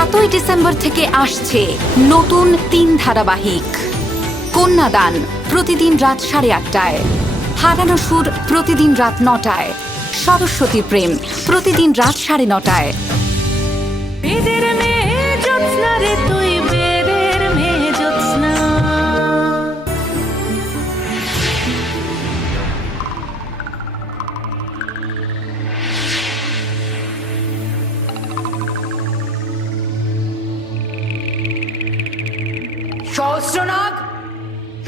7ই December থেকে আসছে নতুন 3 ধারাবাহিক। কন্যাদান প্রতিদিন রাত 8:30টায়, হারানো সুর প্রতিদিন রাত 9টায়, সরস্বতী প্রেম প্রতিদিন রাত 9:30টায়। বেদের মেয়ে জ্যোৎস্না রে তুই, বেদের মেয়ে জ্যোৎস্না। সহস্রনাগ,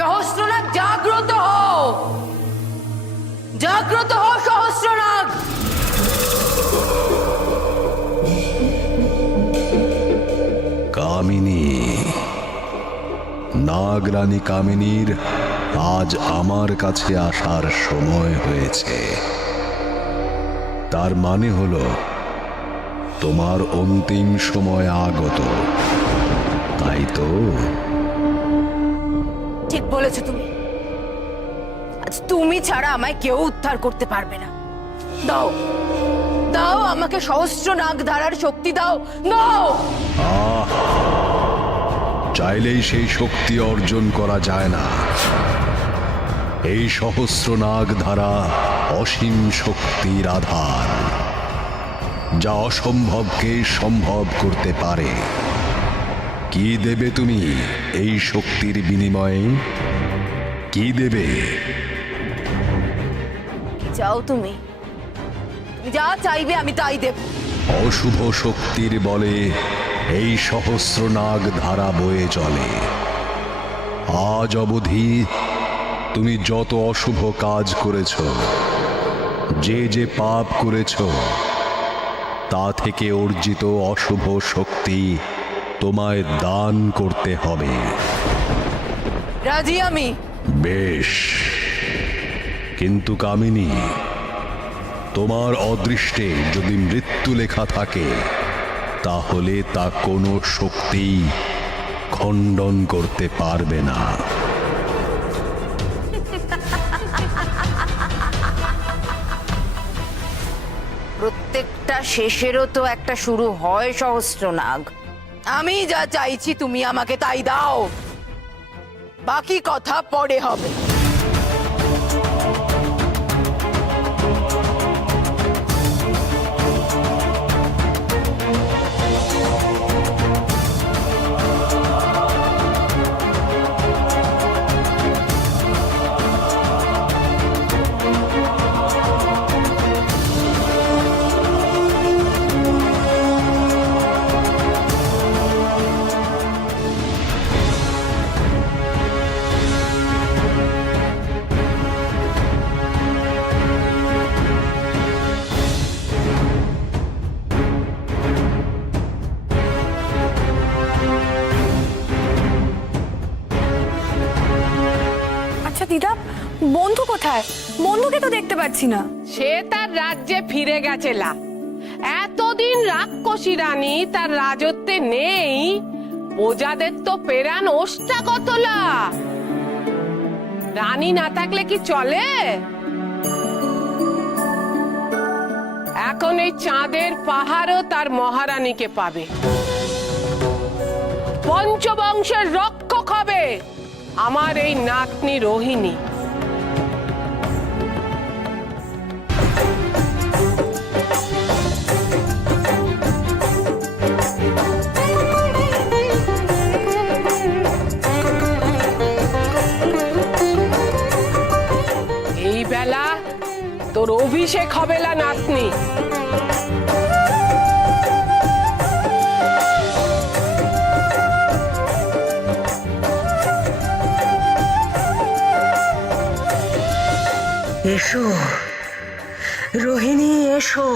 সহস্রনাগ জাগ্রত হও, জাগ্রত হও সহস্রনাগ। কামিনী, নাগরানী কামিনীর আজ আমার কাছে আসার সময় হয়েছে। তার মানে হলো তোমার অন্তিম সময় আগত, তাই তো? ঠিক বলেছো তুমি। আজ তুমি ছাড়া আমায় কেউ উদ্ধার করতে পারবে না। দাও, দাও আমাকে সহস্রনাগ ধারার শক্তি দাও, দাও। চাইলেই সেই শক্তি অর্জন করা যায় না। এই সহস্রনাগ ধারা অসীম শক্তির আধার, যা অসম্ভবকে সম্ভব করতে পারে। কি দেবে তুমি এই শক্তির বিনিময়ে? কি দেবে? যাও তুমি, তুমি যা চাইবে আমি তাই দেব। অশুভ শক্তির বলে এই সহস্রনাগ ধারা বয়ে চলে। আজ অবধি তুমি যত অশুভ কাজ করেছ, যে যে পাপ করেছ, তা থেকে অর্জিত অশুভ শক্তি তোমায় দান করতে হবে। রাজি আমি। বেশ, কিন্তু কামিনী, তোমার অদৃষ্টে যদি মৃত্যু লেখা থাকে, তাহলে তা কোনো শক্তি খণ্ডন করতে পারবে না। প্রত্যেকটা শেষেরও তো একটা শুরু হয় সহস্রনাগ। আমি যা চাইছি তুমি আমাকে তাই দাও, বাকি কথা পরে হবে। আচ্ছা দিদা, বন্ধু কোথায়? বন্ধুকে তো দেখতে পাচ্ছি না। সে তার রাজ্যে ফিরে গেছে। এতদিন রাক্ষসী রানী তার রাজত্বে নেই, প্রজাদের তো পেরান ওষ্ঠা কতলা। রানী না থাকলে কি চলে? এখন এই চাঁদের পাহাড়ও তার মহারানীকে পাবে। পঞ্চবংশের রক্ষক হবে আমার এই নাতনি রোহিণী। এই বেলা তোর অভিষেক হবে না নাতনি। এসো রোহিণী, এসো,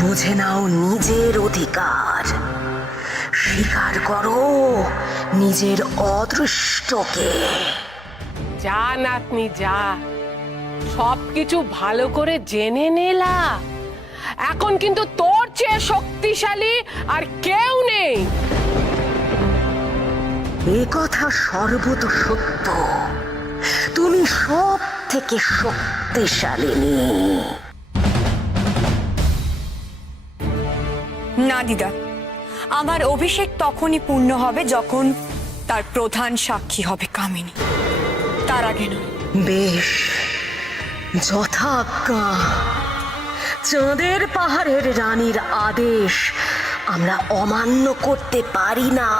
বুঝে নাও নিজের অধিকার। স্বীকার করো নিজের অদৃষ্টকে। যা নাতনি যা, সবকিছু ভালো করে জেনে নেলা। এখন কিন্তু তোর চেয়ে শক্তিশালী আর কেউ নেই। এ কথা সর্বত সত্য। তুমি সব থেকে শক্তিশালিনী। না দিদা, আমার অভিষেক তখনই পূর্ণ হবে যখন তার প্রধান সাক্ষী হবে কামিনী, তার আগে নয়। বেশ, যথাজ্ঞা। চাঁদের পাহাড়ের রানীর আদেশ আমরা অমান্য করতে পারি না।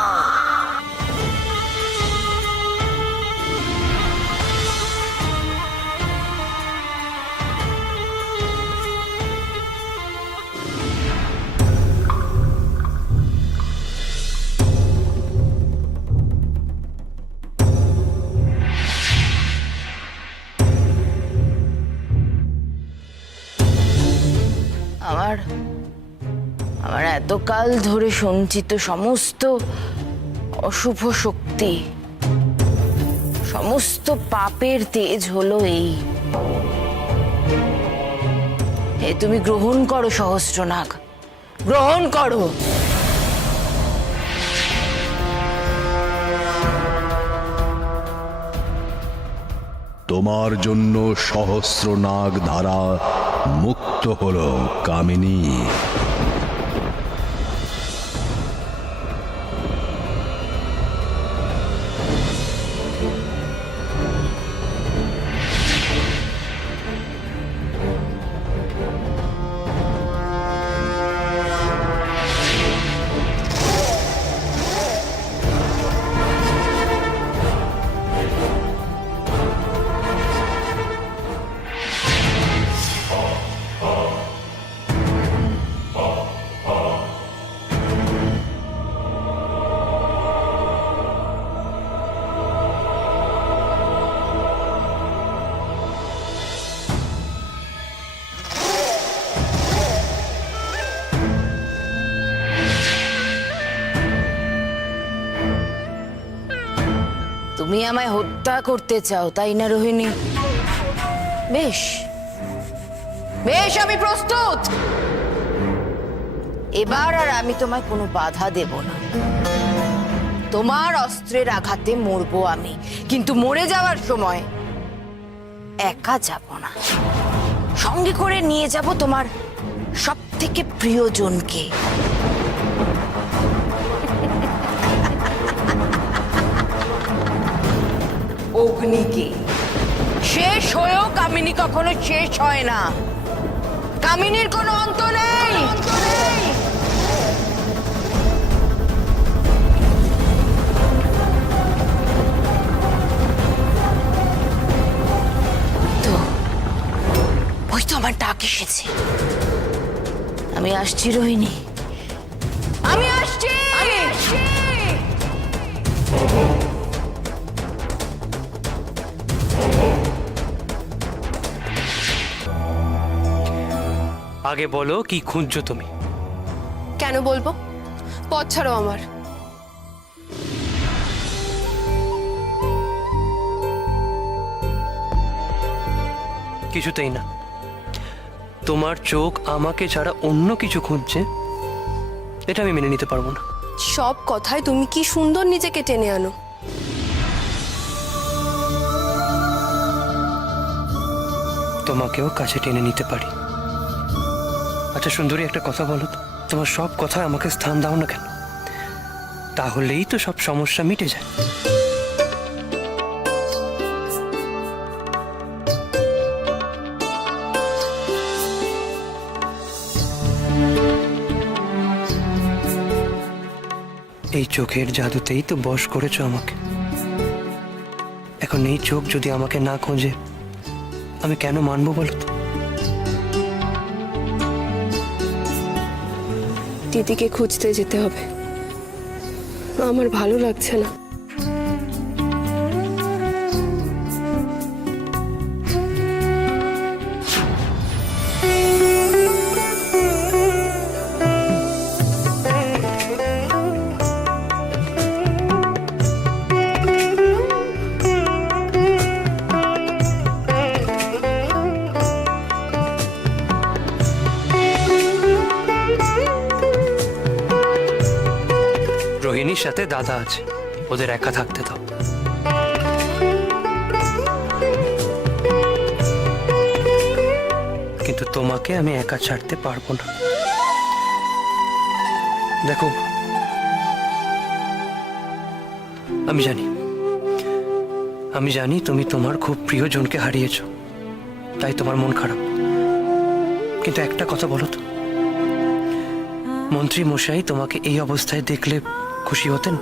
আমার আমার এতকাল ধরে সঞ্চিত সমস্ত অশুভ শক্তি, সমস্ত পাপের তেজ হলো এই। তুমি গ্রহণ করো সহস্রনাগ, গ্রহণ করো। তোমার জন্য সহস্র নাগ ধারা মুক্ত হলো কামিনী। তুমি আমায় হত্যা করতে চাও, তাই না রোহিণী? বেশ বেশ, আমি প্রস্তুত। এবার আর আমি তোমায় কোনো বাধা দেব না। তোমার অস্ত্রের আঘাতে মরবো আমি, কিন্তু মরে যাওয়ার সময় একা যাব না, সঙ্গে করে নিয়ে যাব তোমার সব থেকে প্রিয়জনকে। অগ্নিকে। শেষ হয়েও কামিনী কখনো শেষ হয় না। কামিনীর কোনো অন্ত নেই। ওই তো আমার ডাক এসেছে। আমি আসছি রোহিণী, আমি আসছি। আগে বলো কি খুঁজছো তুমি? কেন বলবো? পথ ছাড়ো আমার। কিছুতেই না। তোমার চোখ আমাকে ছাড়া অন্য কিছু খুঁজছে, এটা আমি মেনে নিতে পারবো না। সব কথায় তুমি কি সুন্দর নিজেকে টেনে আনো। তোমাকেও কাছে টেনে নিতে পারি। আচ্ছা সুন্দরী, একটা কথা বলো তো, তোমার সব কথায় আমাকে স্থান দাও না কেন? তাহলেই তো সব সমস্যা মিটে যায়। এই চোখের জাদুতেই তো বশ করেছো আমাকে। এখন এই চোখ যদি আমাকে না খোঁজে আমি কেন মানবো বলো তো? দিদিকে খুঁজতে যেতে হবে, আমার ভালো লাগছে না। রোহিণীর সাথে দাদা আছে, ওদের একা থাকতে দাও। কিন্তু তোমাকে আমি একা ছাড়তে পারবো না। দেখো, আমি জানি, আমি জানি তুমি তোমার খুব প্রিয়জনকে হারিয়েছো, তাই তোমার মন খারাপ। কিন্তু একটা কথা বলো তো, মন্ত্রী মশাই তোমাকে এই অবস্থায় দেখলে খুশি হতেন?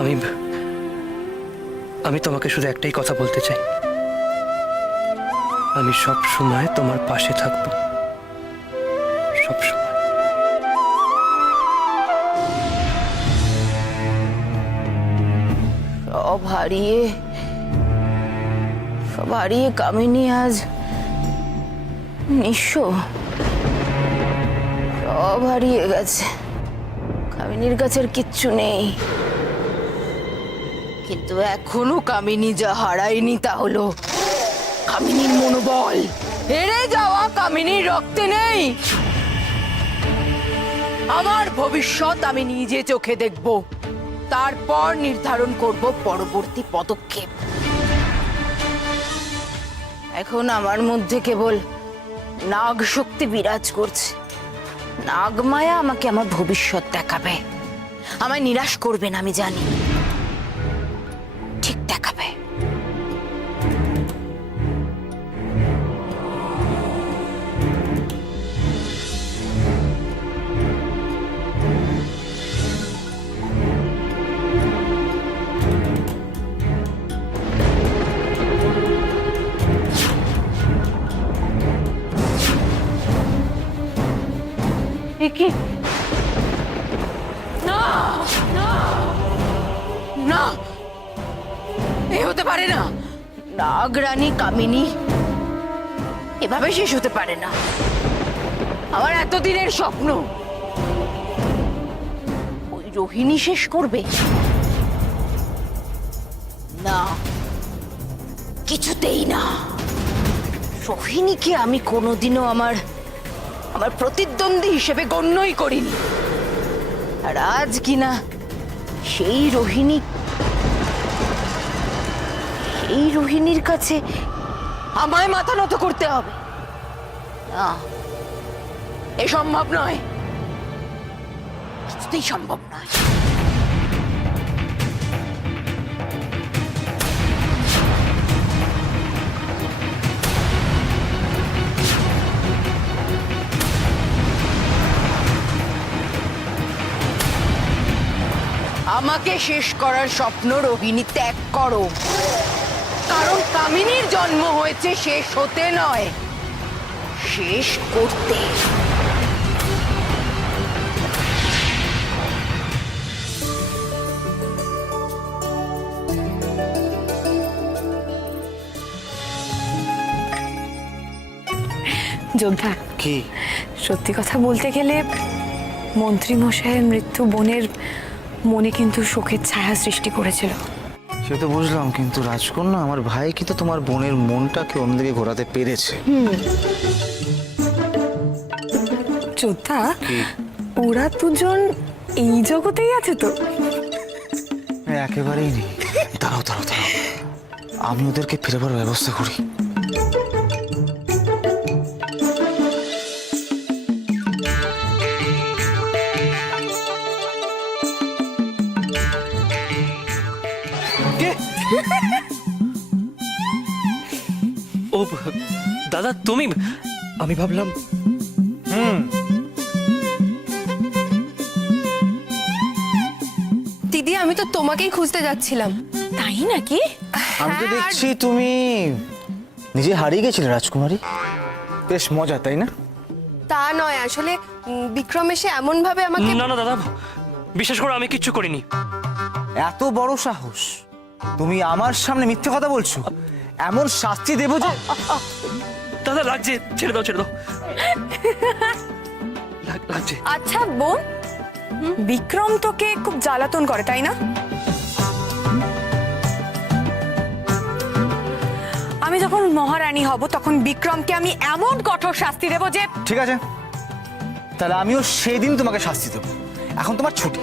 আমি আমি তোমাকে শুধু একটাই কথা বলতে চাই, আমি সব সময় তোমার পাশে থাকবো, সব সময়। সব হারিয়ে কামিনী আজ নিঃস্ব। সব হারিয়ে গেছে, কামিনীর কাছে আর কিচ্ছু নেই। কিন্তু এখনো কামিনী যা হারায়নি তা হলো কামিনীর মনোবল। হেরে যাওয়া কামিনীর রক্তে নেই। আমার ভবিষ্যৎ আমি নিজে চোখে দেখব, তারপর নির্ধারণ করব পরবর্তী পদক্ষেপ। এখন আমার মধ্যে কেবল নাগ শক্তি বিরাজ করছে। নাগমায়া আমাকে আমার ভবিষ্যৎ দেখাবে, আমায় নিরাশ করবে না, আমি জানি। ঠিক দেখাবে। কি না না না, এ হতে পারে না। নাগরানী কামিনী এভাবে শেষ হতে পারে না। আমার এতদিনের স্বপ্ন ওই রোহিণী শেষ করবে না, কিছুতেই না। রোহিণীকে আমি কোনোদিনও আমার প্রতিদ্বন্দ্বী হিসেবে গণ্যই করিনি। আর আজ কিনা সেই রোহিণীর কাছে আমায় মাথা নত করতে হবে না। এ সম্ভব নয়, কিছুতেই সম্ভব নয়। আমাকে শেষ করার স্বপ্ন রোহিণী ত্যাগ করো, কারণ কামিনীর জন্ম হয়েছে শেষ হতে নয়, শেষ করতে। যোদ্ধা, কি সত্যি কথা বলতে গেলে মন্ত্রী মশাইয়ের মৃত্যু বোনের মনে কিন্তু শোকের ছায়া সৃষ্টি করেছিল। সে তো বুঝলাম, কিন্তু রাজকন্যা, আমার ভাই কিন্তু তোমার বোনের মনটাকে অন্যদিকে ঘোরাতে পেরেছে। যোদ্ধা, ওরা দুজন এই জগতেই আছে তো? একেবারেই নেই। দাঁড়াও দাঁড়াও দাঁড়াও, আমি ওদেরকে ফেরাবার ব্যবস্থা করি। ও দাদা, তুমি? আমি ভাবলাম দিদি, আমি তো তোমাকেই খুঁজতে যাচ্ছিলাম। তাই নাকি? আমি তো দেখছি তুমি নিজে হারিয়ে গেছিলে রাজকুমারী। বেশ মজা, তাই না? তা নয়, আসলে বিক্রম এসে এমন ভাবে আমাকে। না না দাদা, বিশেষ করে আমি কিচ্ছু করিনি। এত বড় সাহস! তুমি আমার সামনে মিথ্যে কথা বলছো। এমন শাস্তি দেবো যে। দাদা লাগছে, ছেড়ে দাও ছেড়ে দাও, লাগছে। আচ্ছা বোন, বিক্রম তোকে খুব জ্বালাতন করে, তাই না? আমি যখন মহারানী হব তখন বিক্রমকে আমি এমন কঠোর শাস্তি দেব যে। ঠিক আছে, তাহলে আমিও সেদিন তোমাকে শাস্তি দেবো। এখন তোমার ছুটি।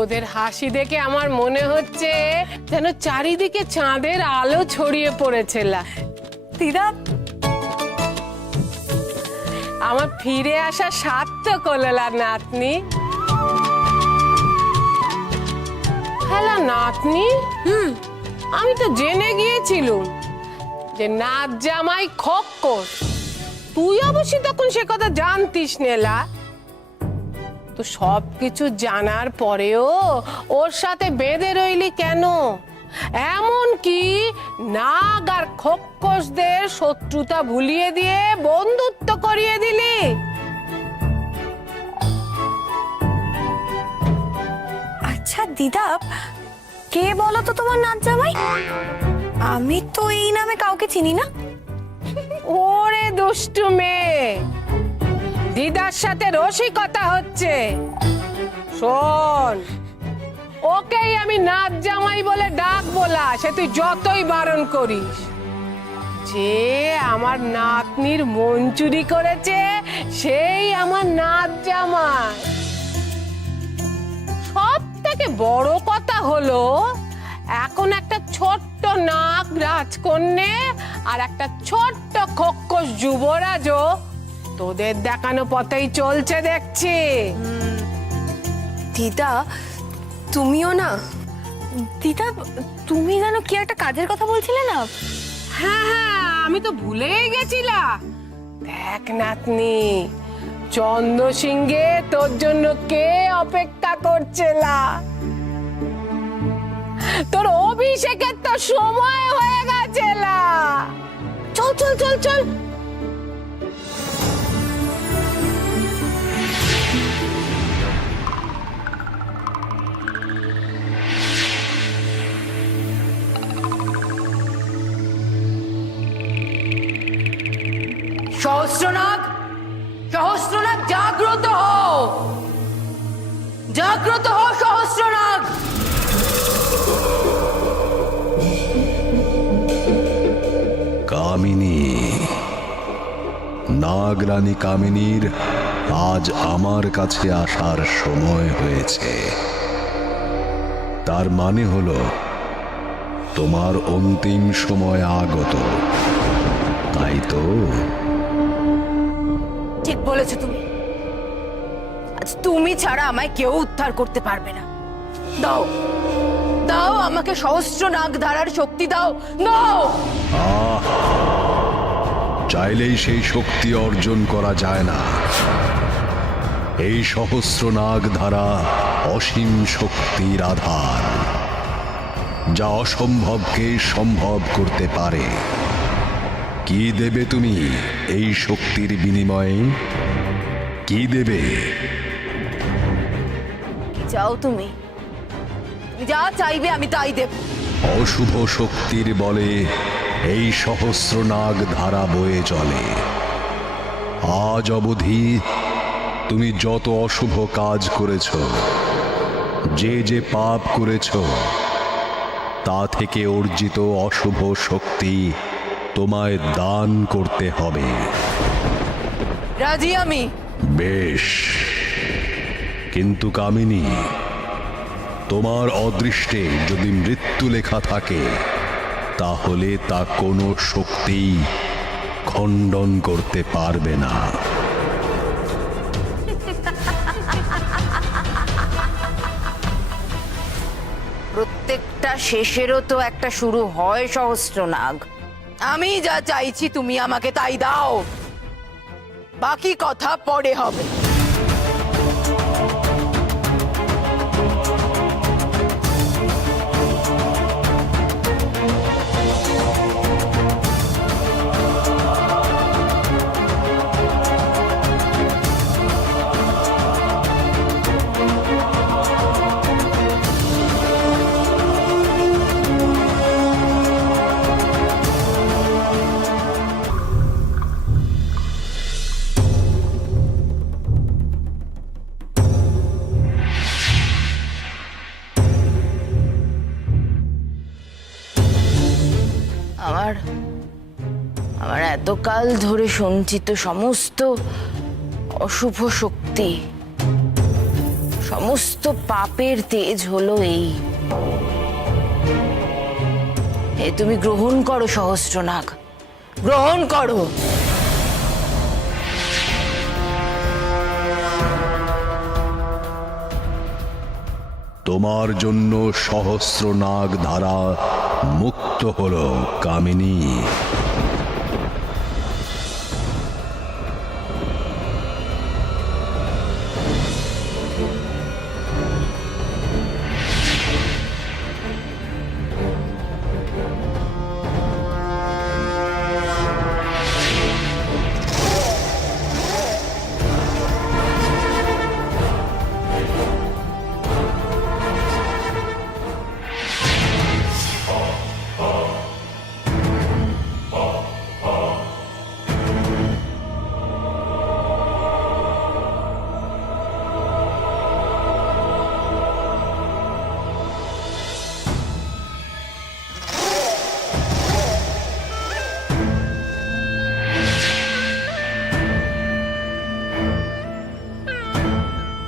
তোদের হাসি দেখে আমার মনে হচ্ছে যেন চারিদিকে চাঁদের আলো ছড়িয়ে পড়েছে লা। দিদা, আমার ফিরে আসা সার্থক হলো লা নাতনি। হ্যালো নাতনি, আমি তো জেনে গিয়েছিলুম যে নাচ জামাই খক্কর। তুই অবশ্যই তখন সে কথা জানতিস নেলা। তো সবকিছু জানার পরেও ওর সাথে বেঁধে রইলি কেন? এমন কি নাগ আর খক্কসদের শত্রুতা ভুলিয়ে দিয়ে বন্ধুত্ব করিয়ে দিলি? আচ্ছা দিদা, কে বলো তো তোমার নাচ জামাই? আমি তো এই নামে কাউকে চিনি না। ওরে দুষ্টু মেয়ে, দিদার সাথে রসিকতা হচ্ছে। শোন, ওকেই আমি নাচ জামাই বলে ডাক বলা, সে তুই যতই বারণ করিস। যে আমার নাতনির মন চুরি করেছে সেই আমার নাচ জামাই। সব থেকে বড় কথা হলো, এখন একটা ছোট্ট নাগ রাজকন্যে আর একটা ছোট্ট খক্কস যুবরাজও তোদের দেখানো পথেই চলছে দেখছি। দিদা, তুমিও না? দিদা, তুমি যেন কি একটা কাজের কথা বলছিলে না? হ্যাঁ হ্যাঁ, আমি তো ভুলেই গেছিলাম। দেখ নাতনি, চন্দ্র সিংহে তোর জন্য কে অপেক্ষা করছে লা। তোর অভিষেকের তো সময় হয়ে গেছে লা। চল চল চল চল। সহস্রনাগ, সহস্রনাগ, জাগ্রত হও, জাগ্রত হও সহস্রনাগ। কামিনী, নাগরানী কামিনীর আজ আমার কাছে আসার সময় হয়েছে। তার মানে হলো তোমার অন্তিম সময় আগত, তাই তো? ঠিক বলেছো তুমি। আজ তুমি ছাড়া আমায় কেউ উদ্ধার করতে পারবে না। দাও, দাও আমাকে সহস্র নাগ ধারার শক্তি দাও, দাও। চাইলেই সেই শক্তি অর্জন করা যায় না। এই সহস্র নাগ ধারা অসীম শক্তির আধার, যা অসম্ভবকে সম্ভব করতে পারে। কি দেবে তুমি এই শক্তির বিনিময়ে? কি দেবে? কি চাও তুমি? তুমি যা চাইবে আমি তাই দেব। অশুভ শক্তির বলে এই সহস্র নাগ ধারা বয়ে চলে। আজ অবধি তুমি যত অশুভ কাজ করেছ, যে যে পাপ করেছ, তা থেকে অর্জিত অশুভ শক্তি তোমায় দান করতে হবে। রাজি আমি। বেশ, কিন্তু কামিনী, তোমার অদৃষ্টে যদি মৃত্যু লেখা থাকে, তাহলে তা কোনো শক্তি খণ্ডন করতে পারবে না। প্রত্যেকটা শেষেরও তো একটা শুরু হয় সহস্রনাগ। আমি যা চাইছি তুমি আমাকে তাই দাও, বাকি কথা পরে হবে। আমার এতকাল ধরে সঞ্চিত সমস্ত অশুভ শক্তি সমস্ত পাপের তেজ হলো এই। তুমি গ্রহণ করো সহস্রনাগ, গ্রহণ করো। তোমার জন্য সহস্র নাগ ধারা মুক্ত হলো কামিনী।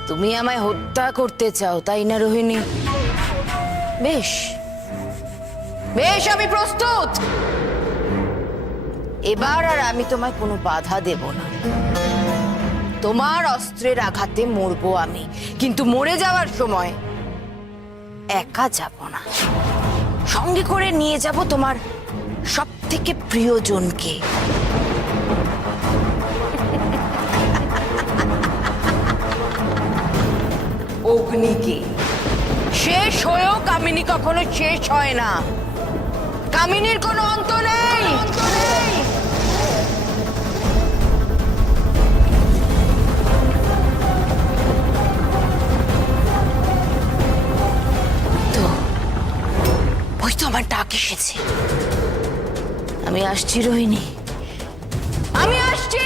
তুমি আমায় হত্যা করতে চাও, তাই না রোহিণী? বেশ বেশ, আমি প্রস্তুত। এবার আর আমি তোমায় কোনো বাধা দেব না। তোমার অস্ত্রের আঘাতে মরবো আমি, কিন্তু মরে যাওয়ার সময় একা যাব না, সঙ্গে করে নিয়ে যাব তোমার সব থেকে প্রিয়জনকে। অগ্নিকে। শেষ হয়েও কামিনী কখনো শেষ হয় না। কামিনীর কোনো অন্ত নেই। তো ওই তো আমার ডাক এসেছে। আমি আসছি রোহিণী, আমি আসছি।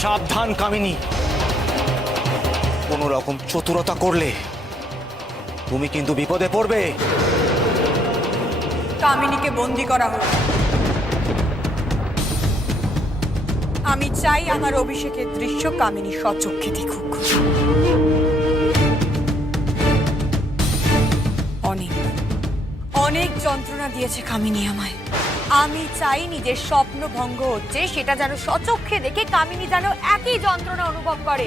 সাবধান কামিনী, কোন রকম চতুরতা করলে তুমি কিন্তু বিপদে পড়বে। কামিনীকে বন্দি করা হোক। আমি চাই আমার অভিষেকের দৃশ্য কামিনী স্বচক্ষে দেখুক। অনেক অনেক যন্ত্রণা দিয়েছে কামিনী আমায়। আমি চাই নিজের স্বপ্ন ভঙ্গ হচ্ছে সেটা যেন স্বচক্ষে দেখে কামিনী যেন একই যন্ত্রণা অনুভব করে।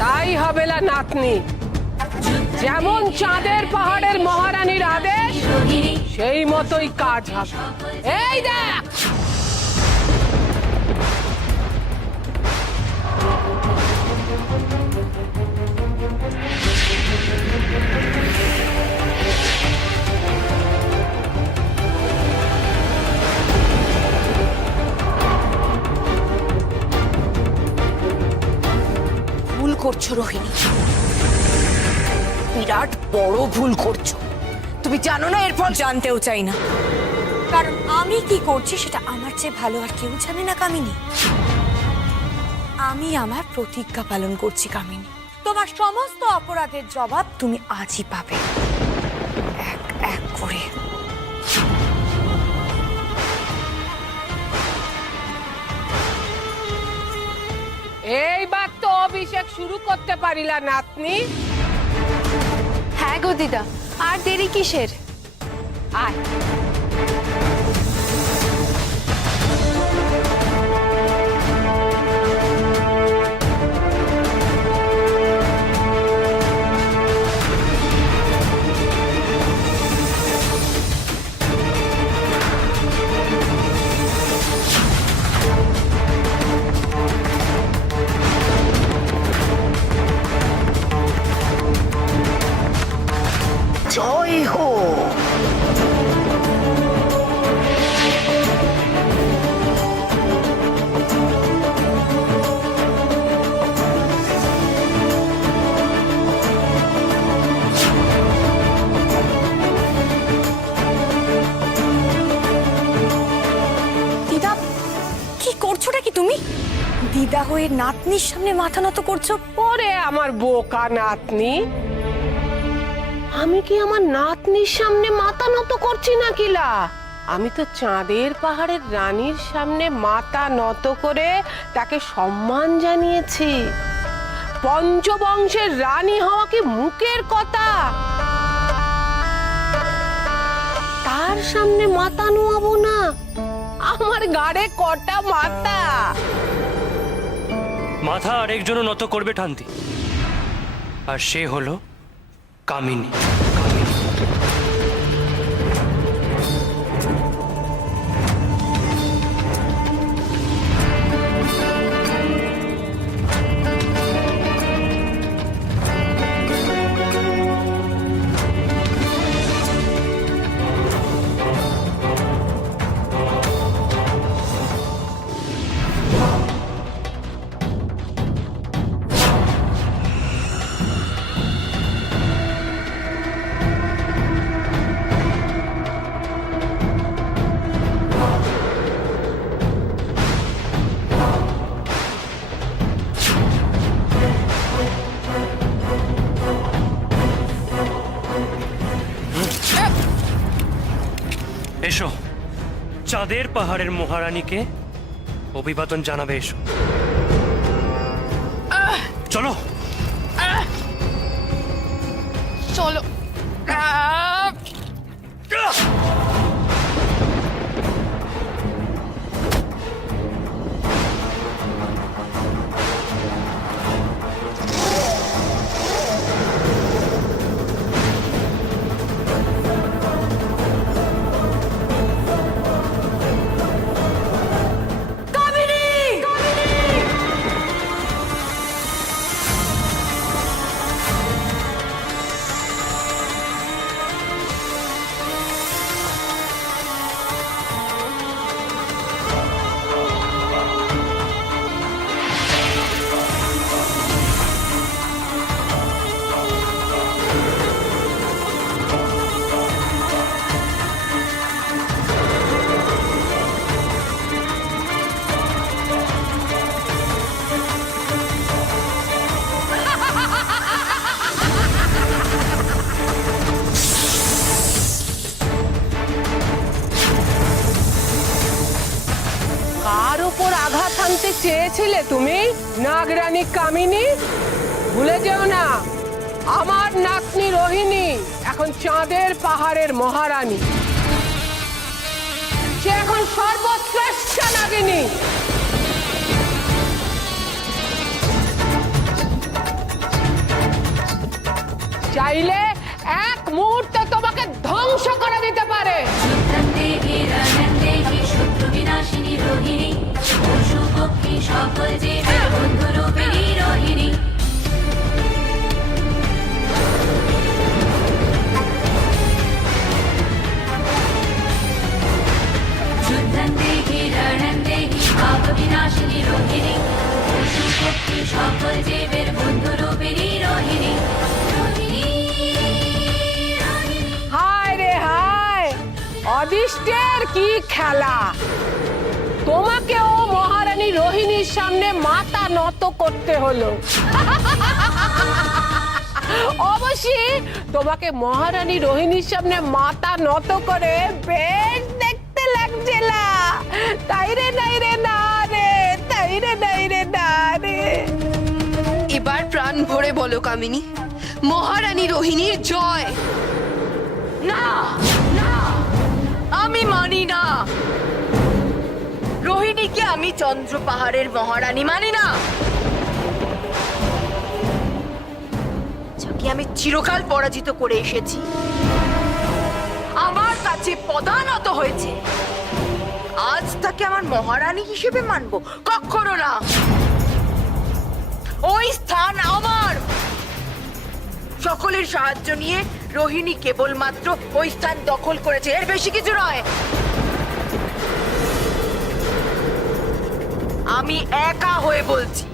তাই হবে না নাতনি, যেমন চাঁদের পাহাড়ের মহারানীর আদেশ সেই মতোই কাজ হবে। এই দেখ, ভুল করছো রোহিণী, বিরাট বড় ভুল করছো। তুমি জানো না এর ফল? জানতেও চাই না, কারণ আমি কি করছি সেটা আমার চেয়ে ভালো আর কেউ জানে না কামিনী। আমি আমার প্রতিজ্ঞা পালন করছি কামিনী। তোমার সমস্ত অপরাধের জবাব তুমি আজই পাবে, এক এক করে। এইবার তো অভিষেক শুরু করতে পারিলা নাতনি। হ্যাঁ গো দিদা, আর দেরি কিসের? আয়। জয় হো। হয়ে নাতনির সামনে মাথা নত করছো? ওরে আমার বোকা নাতনি, আমি কি আমার নাতনির সামনে মাথা নত করছি না কিলা? আমি তো চাঁদের পাহাড়ের রানীর সামনে মাথা নত করে তাকে সম্মান জানিয়েছি। পঞ্চবংশের রানী হওয়া কি মুখের কথা? তার সামনে মাথা নোয়াবো না? আমার গাড়ে কটা মাথা? মাথা আরেকজনও নত করবে ঠান্তি, আর সে হলো কামিনী। এসো, চাঁদের পাহাড়ের মহারানীকে অভিবাদন জানাবে। এসো, চলো চলো। কার ওপর আঘাত আনতে চেয়েছিলে তুমি, নাগরানী কামিনী? ভুলে যেও না, আমার নাতনি রোহিণী এখন চাঁদের পাহাড়ের মহারানী। সে এখন সর্বশ্রেষ্ঠ নাগিনী। চাইলে এক মুহূর্তে তোমাকে ধ্বংস করে দিতে পারে। সকল জীবের বন্ধু রূপিণী রোহিণী। যুদ্ধং দেহি রণং দেহি পাপ বিনাশিনী রোহিণী। পশু পক্ষী সকল জীবের বন্ধু রূপিণী রোহিণী। হায় রে হায়, অদিষ্টের কি খেলা! তোমাকেও মহারানী রোহিণীর সামনে মাথা নত করতে হলো। অবশ্যই তোমাকে মহারানী রোহিণীর সামনে মাথা নত করে বেশ দেখতে লাগছিল, তাই রে নাই রে না রে, তাই রে নাই রে না রে। এবার প্রাণ ভরে বলো কামিনী, মহারানী রোহিণীর জয়। না না, আমি মানি না। রোহিণীকে আমি চন্দ্র পাহাড়ের মহারানী মানি না। যাকে আমি চিরকাল পরাজিত করে এসেছি, আমার কাছে পদানত হয়েছে, আজ তাকে আমার মহারানী হিসেবে মানবো? কখনো না। ওই স্থান আমার। সকলের সাহায্য নিয়ে রোহিণী কেবলমাত্র ওই স্থান দখল করেছে, এর বেশি কিছু নয়। আমি একা হয়ে বলছি,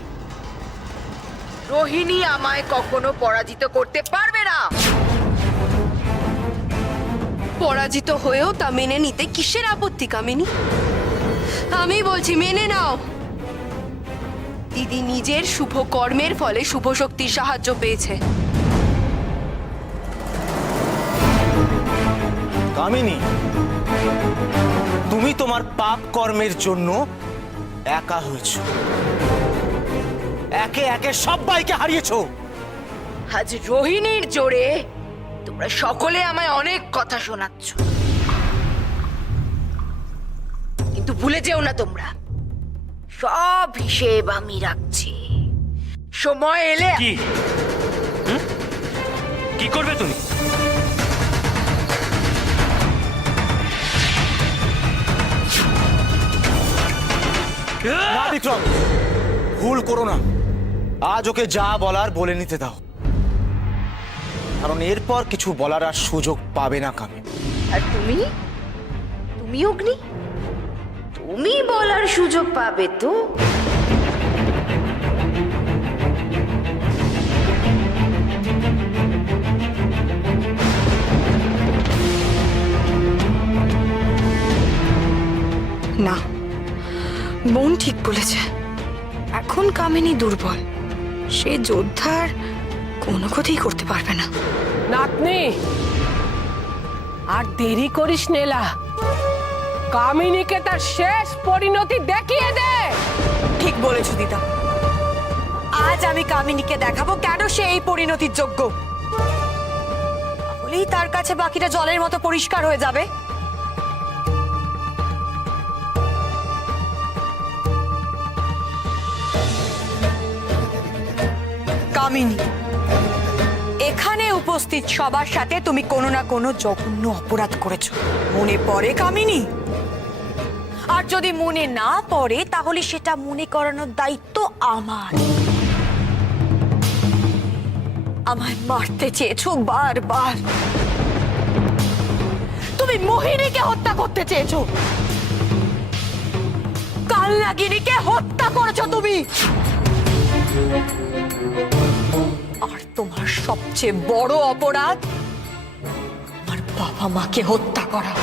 রোহিণী আমায় কখনো পরাজিত করতে পারবে না। পরাজিত হয়েও তা মেনে নিতে কিসের আপত্তি কামিনী? আমি বলছি মেনে নাও। দিদি নিজের শুভ কর্মের ফলে শুভ শক্তির সাহায্য পেয়েছে। কামিনী, তুমি তোমার পাপ কর্মের জন্য একা হয়েছ, একে একে সবাইকে হারিয়েছো। আজ রোহিণীর জোরে তোমরা সকলে আমায় অনেক কথা শোনাচ্ছ, কিন্তু ভুলে যেও না তোমরা, সব হিসেব আমি রাখছি। সময় এলে কি কি করবে তুমি? না বিক্রম, ভুল করো না। আজ ওকে যা বলার বলে নিতে দাও, কারণ এরপর কিছু বলার আর সুযোগ পাবে না কামিনী। আর তুমি তুমি অগ্নি, তুমি বলার সুযোগ পাবে তো। না, বোন ঠিক বলেছে। এখন কামিনী দুর্বল, সে যোদ্ধার কোনো ক্ষতিই করতে পারবে না। নাতনি, আর দেরি করিস নেলা, কামিনীকে তার শেষ পরিণতি দেখিয়ে দে। ঠিক বলেছো দিদা, আজ আমি কামিনীকে দেখাবো কেন সে এই পরিণতির যোগ্য। তাহলেই তার কাছে বাকিটা জলের মতো পরিষ্কার হয়ে যাবে। কামিনী, এখানে উপস্থিত সবার সাথে তুমি কোনো না কোনো জঘন্য অপরাধ করেছো, মনে পড়ে কামিনী? আর যদি মনে না পড়ে তাহলে সেটা মনে করানোর দায়িত্ব আমার। আমায় মারতে চেয়েছো বারবার, তুমি মোহিনীকে হত্যা করতে চেয়েছো, কালনাগিনীকে হত্যা করেছো তুমি, আর তোমার সবচেয়ে বড় অপরাধ আমার বাবা মাকে হত্যা করা।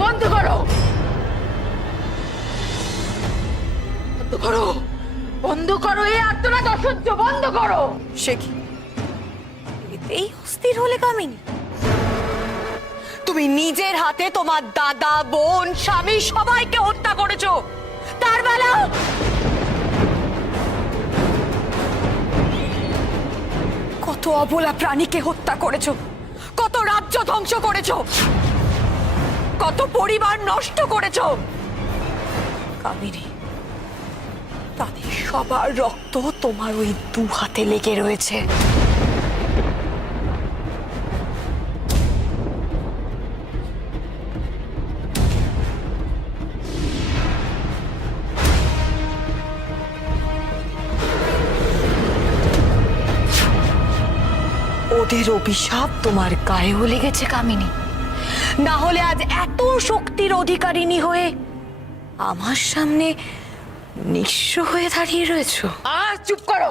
বন্ধ করো, বন্ধ করো, বন্ধ করো, এই আর্তনাদ অসহ্য, বন্ধ করো। সে কি এতেই অস্থির হলে কামিনী? তুমি নিজের হাতে তোমার দাদা, বোন, স্বামী সবাইকে হত্যা করেছো, তার বেলা কত অবলা প্রাণীকে হত্যা করেছো, কত রাজ্য ধ্বংস করেছো, কত পরিবার নষ্ট করেছো। কামিনী, তাদের সবার রক্ত তোমার ওই দু হাতে লেগে রয়েছে। ওদের অভিশাপ তোমার গায়েও লেগেছে কামিনী, না হলে আজ এত শক্তির অধিকারিণী হয়ে আমার সামনে নিঃস্ব হয়ে দাঁড়িয়ে রয়েছো। চুপ করো,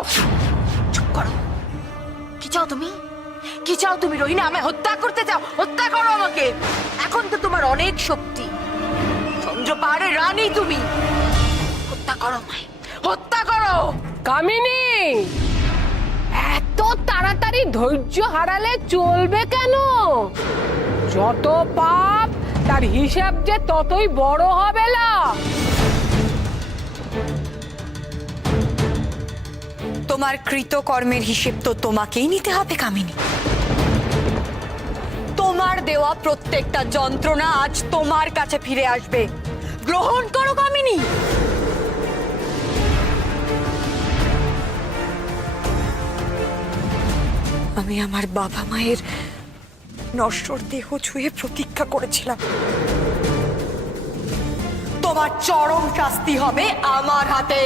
চুপ করো। কি চাও তুমি? কি চাও তুমি? রোহিণী, আমায় হত্যা করতে চাও? হত্যা করো আমাকে। এখন তো তোমার অনেক শক্তি, চন্দ্রপাহাড়ের রানী তুমি। হত্যা করো আমায়, হত্যা করো। কামিনী, এত তাড়াতাড়ি ধৈর্য হারালে চলবে কেন? যত পাপ তার হিসাব যে ততই বড় হবে না। তোমার কৃতকর্মের হিসেব তো তোমাকেই নিতে হবে কামিনী। তোমার দেওয়া প্রত্যেকটা যন্ত্রণা আজ তোমার কাছে ফিরে আসবে, গ্রহণ করো কামিনী। আমি আমার বাবা মায়ের নশ্বর দেহ ছুঁয়ে প্রতিজ্ঞা করেছিলাম, তোমার চরম শাস্তি হবে আমার হাতে।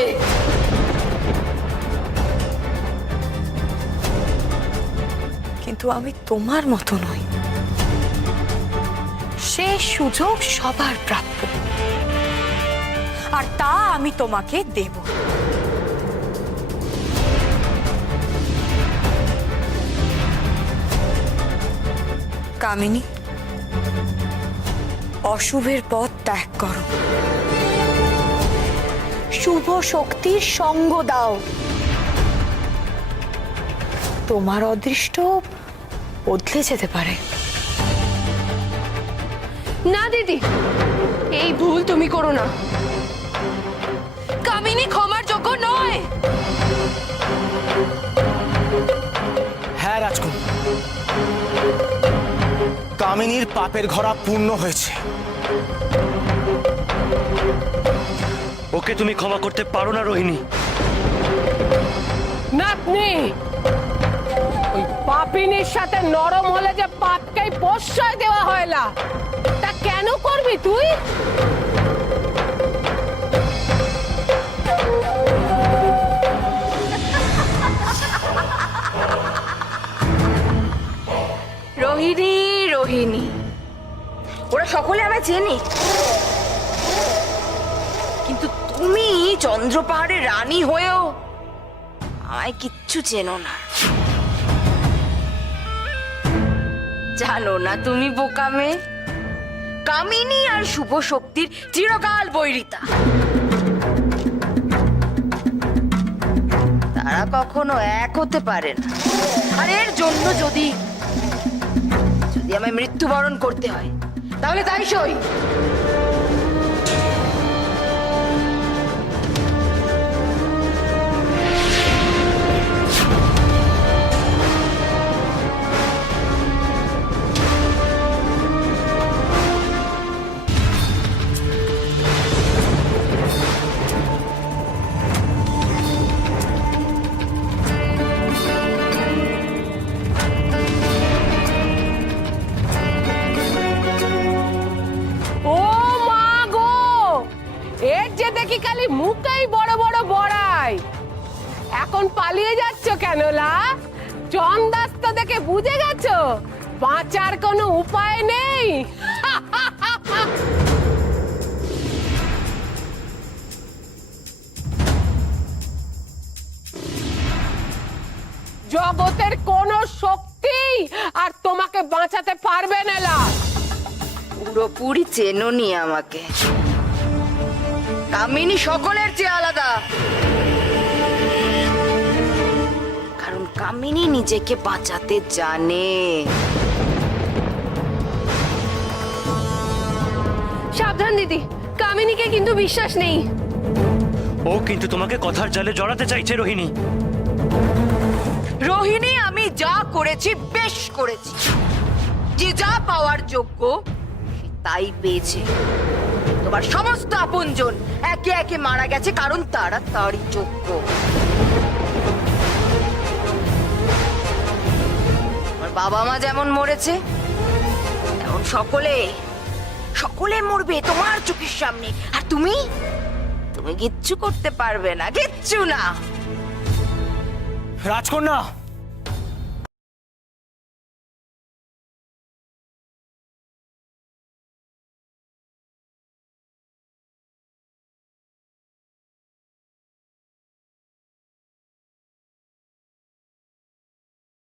কিন্তু আমি তোমার মতো নই, সে সুযোগ সবার প্রাপ্য। আর তা আমি তোমাকে দেব। কামিনী, অশুভের পথ ত্যাগ করো, শুভ শক্তির সঙ্গ দাও। তোমার অদৃষ্ট বদলে যেতে পারে। না দিদি, এই ভুল তুমি করো না। কামিনী ক্ষমার যোগ্য নয়। হ্যাঁ রাজকুমার, কামিনীর পাপের ঘরা পূর্ণ হয়েছে। ওকে তুমি ক্ষমা করতে পারো না রোহিণী। নাতনি, ওই পাপিনীর সাথে নরম হলে যে পাপকেই প্রশ্রয় দেওয়া হয় না, তা কেন করবি তুই? রোহিণী, রোহিণী, ওরা সকলে আমায় চেনে, কিন্তু তুমি চন্দ্রপাহাড়ের রানী হয়েও আমায় কিচ্ছু চেনো না। জানো না তুমি বোকা মেয়ে, কামিনী আর শুভ শক্তির চিরকাল বৈরিতা। তারা কখনো এক হতে পারে না। আর এর জন্য যদি আমায় মৃত্যুবরণ করতে হয়, তাহলে তাই সই। ও মা গো, এর যে দেখি খালি মুখেই বড় বড় বড়াই। এখন পালিয়ে যাচ্ছ কেন লা? চন্দাস্ত দেখে বুঝে গেছো বাঁচার কোনো উপায় নেই। জগতের কোন শক্তি আর তোমাকে বাঁচাতে পারবে না লা। পুরোপুরি চেনোনি আমাকে। কামিনী সকলের চেয়ে আলাদা, কারণ কামিনী নিজেকে বাঁচাতে জানে। সাবধান দিদি, কামিনীকে কিন্তু বিশ্বাস নেই। ও কিন্তু তোমাকে কথার জালে জড়াতে চাইছে রোহিণী। রোহিণী, আমি যা করেছি বেশ করেছি। যে যা পাওয়ার যোগ্য সে তাই পেয়েছে। তোমার সমস্ত আপনজন একে একে মারা গেছে, কারণ তারা তারই যোগ্য। আমার বাবা মা যেমন মরেছে, তেমন সকলে মরবে তোমার চোখের সামনে। আর তুমি কিচ্ছু করতে পারবে না, কিচ্ছু না। রাজকন্যা,